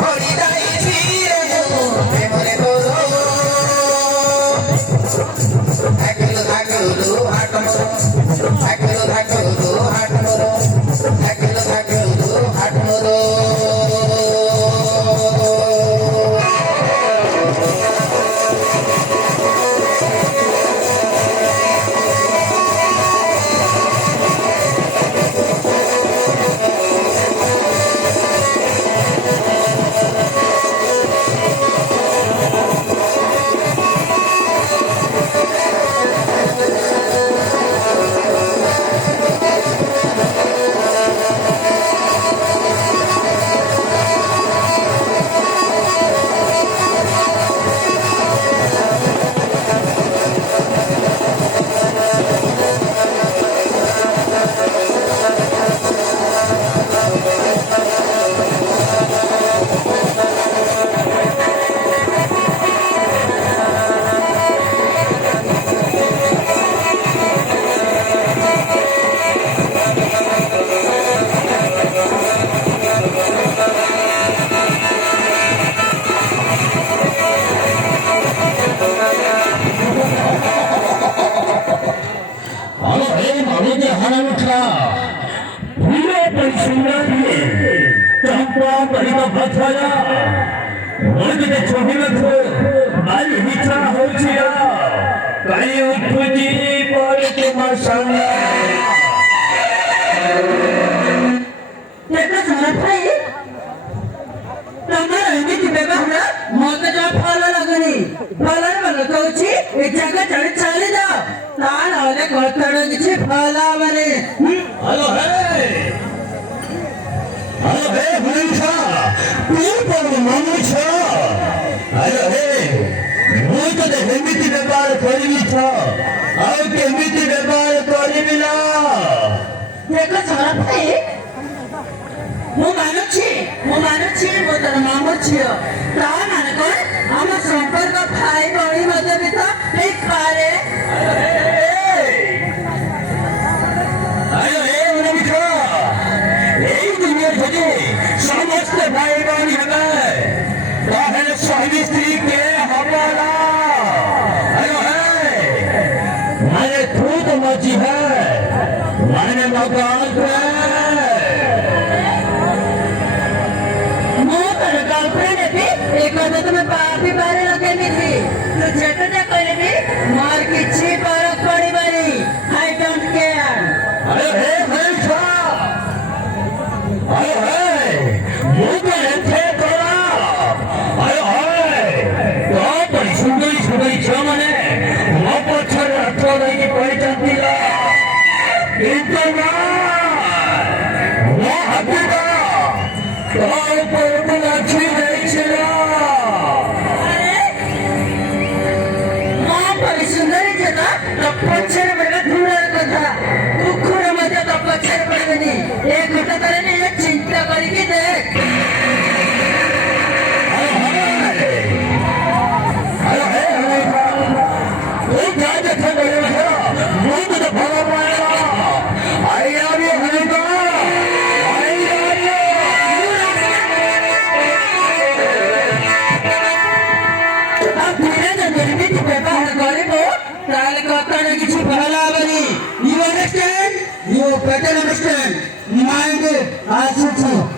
Holy परित भजया मुझे छोहिमत मारी इच्छा होचिया कई उठुजी पर तुम संग देखो सुना भाई तमर एमिति व्यवहार मते जा फल लगनी फल बल कहूची ए जगह चढ़ चली जाओ ता नले गतड़ किछि फल आबरे हेलो हे हुनछा तू पर मनुष्य हेलो ମୁଁ ତତେ ଏମିତି ବ୍ୟବହାର କରିବି ତ ଆଉ କେମିତି ବ୍ୟବହାର କରିବି ନା देखो सुना भाई ମୁଁ ମାନୁଛି ମୁଁ ତୋର ମାମୁଁ ଝିଅ ତା ମାନେ କଣ ଆମ ସମ୍ପର୍କ ଭାଇ ଭଉଣୀ ମଧ୍ୟ ବି ତ ହେଇପାରେ এই দুনিয়ার যদি সমস্ত ভাই বোন হবে তাহলে স্বামী স্ত্রী কে হবে না मैंने खुद मची है मैंने मकान पे ମୁଁ ତୋର गर्लफ्रेंड ହେବି ଏ କଥା ତୁମେ ଭାବି ପାରିଲକେମିତି ତୁ ଯେତେଟା କହିଲେ ମୋର କିଛି ଫରକ ପଡ଼ିବନି ଆଇ ଡୋଣ୍ଟ କେୟାର अरे हे हमेशा अरे मुझे थे तोरा अरे तो बड़ी सुंदरी छो मने मो पछर अठो नहीं पहचानती ला किंतु ना वो हकीका तो पर बुलाची नहीं चला ମୋ ପରି ସୁନ୍ଦରୀ ଝିଅ ତ ପଛରେ ବେଳ ଦୂରର କଥା କୁକୁର ମଧ୍ୟ ତ ପଛରେ ପଡ଼ିବନି ଏ କଥା ତାର ନିଜେ ଚିନ୍ତା କରିକି ଦେଖ You better understand. Mind it. I should say.